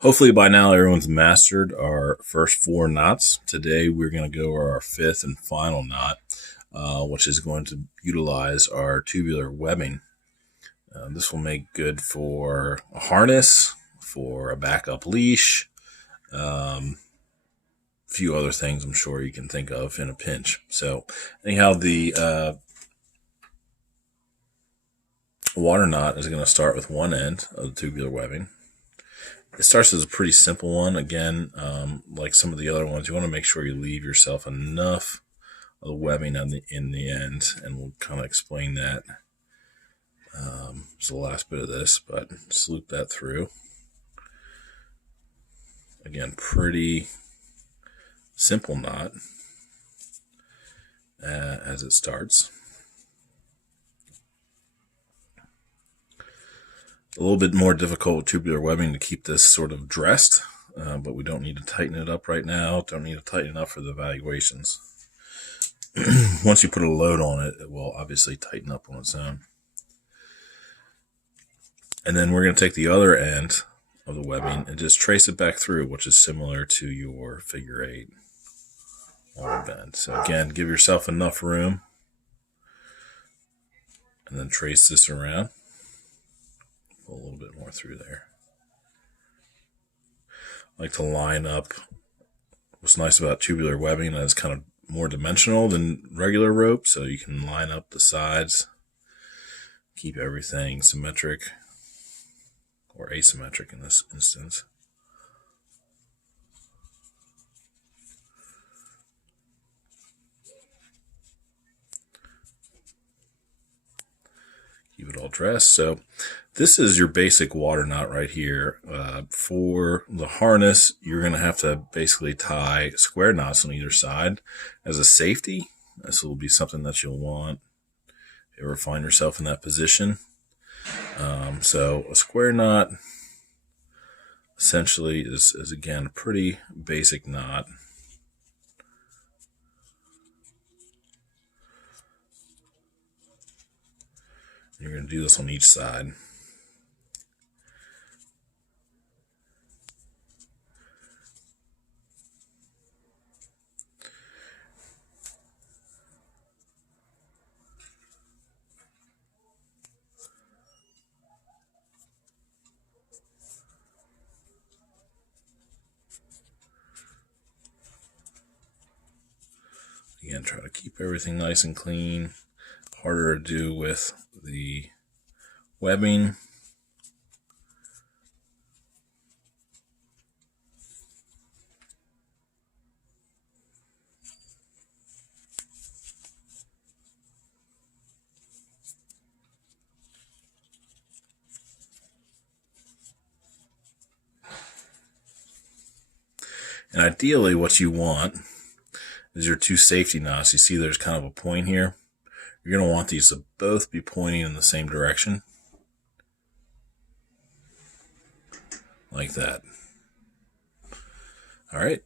Hopefully by now everyone's mastered our first 4 knots. Today we're going to go over our fifth and final knot, which is going to utilize our tubular webbing. This will make good for a harness, for a backup leash, a few other things I'm sure you can think of in a pinch. So anyhow, the water knot is going to start with one end of the tubular webbing. It starts as a pretty simple one. Again, like some of the other ones, you want to make sure you leave yourself enough of the webbing in the end, and we'll kind of explain that. It's the last bit of this, but just loop that through. Again, pretty simple knot as it starts. A little bit more difficult with tubular webbing to keep this sort of dressed, but we don't need to tighten it up right now. Don't need to tighten it up for the evaluations. Once you put a load on it, it will obviously tighten up on its own. And then we're going to take the other end of the webbing and just trace it back through, which is similar to your figure 8 water bend. So again, give yourself enough room and then trace this around. A little bit more through there. I like to line up. What's nice about tubular webbing is it's kind of more dimensional than regular rope, so you can line up the sides, keep everything symmetric or asymmetric in this instance. Keep it all dressed. So this is your basic water knot right here. For the harness, you're going to have to basically tie square knots on either side as a safety. This will be something that you'll want if you ever find yourself in that position. So a square knot essentially is again a pretty basic knot. You're going to do this on each side. Again, try to keep everything nice and clean. Harder to do with the webbing. And ideally what you want is your 2 safety knots. You see there's kind of a point here. You're going to want these to both be pointing in the same direction. Like that. All right.